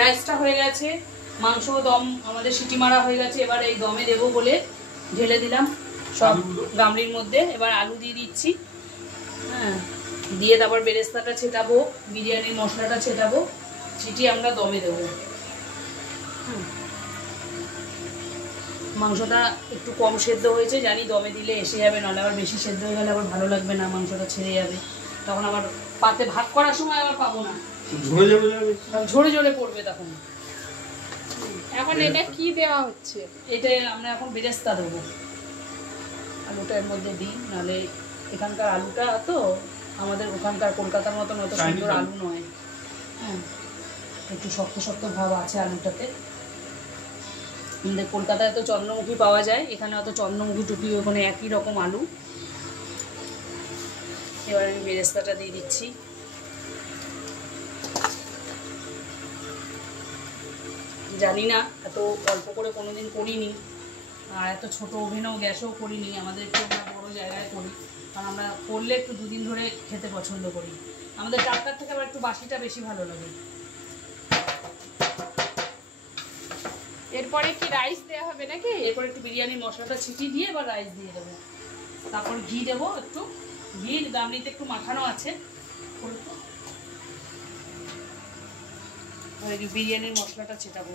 রাইসটা হয়ে গেছে, মাংস দম আমাদের সিটি মারা হয়ে গেছে। এবার এই দমে দেবো বলে ঢেলে দিলাম সব গামলির মধ্যে। এবার আলু দিয়ে দিচ্ছি, হ্যাঁ, দিয়ে তারপর বেরেস্তাটা ছেটাবো, বিরিয়ানির মশলাটা ছেটাবো, ছিটিয়ে আমরা দমে দেবো। মাংসটা একটু কম সেদ্ধ হয়েছে জানি, দমে দিলে এসে যাবে, নাহলে আবার বেশি সেদ্ধ হয়ে গেলে আবার ভালো লাগবে না, মাংসটা ছেড়ে যাবে, তখন আবার পাতে ভাত করার সময় আবার পাবো না, ঝরে ঝরে পড়বে তখন। এখন এটা কি দেওয়া হচ্ছে? এটা আমরা এখন বেরেস্তা দেবো, আলুটা এর মধ্যে দিই, নাহলে এখানকার আলুটা তো আমাদের ওখানকার কলকাতার মতন অত সুন্দর আলু নয়, হ্যাঁ, একটু শক্ত শক্ত ভাব আছে আলুটাতে। আমাদের কলকাতায় তো চন্দ্রমুখী পাওয়া যায়, এখানে অত চন্দ্রমুখী টুপি ওখানে একই রকম আলু। এবার আমি বেরেস্তাটা দিয়ে দিচ্ছি, জানি না এত অল্প করে কোনোদিন করিনি, আর এত ছোট ওভেনেও গ্যাসেও করিনি, আমাদের একটু আমরা বড়ো জায়গায় করি, কারণ আমরা করলে একটু দুদিন ধরে খেতে পছন্দ করি, আমাদের টাটকার থেকে আবার একটু বাসিটা বেশি ভালো লাগে। এরপরে কি রাইস দেওয়া হবে নাকি? এরপর একটু বিরিয়ানির মশলাটা ছিটিয়ে দিয়ে এবার রাইস দিয়ে দেবো, তারপর ঘি দেবো, একটু ঘি গামলিতে একটু মাখানো আছে, বিরিয়ানির মশলাটা ছেটাবো।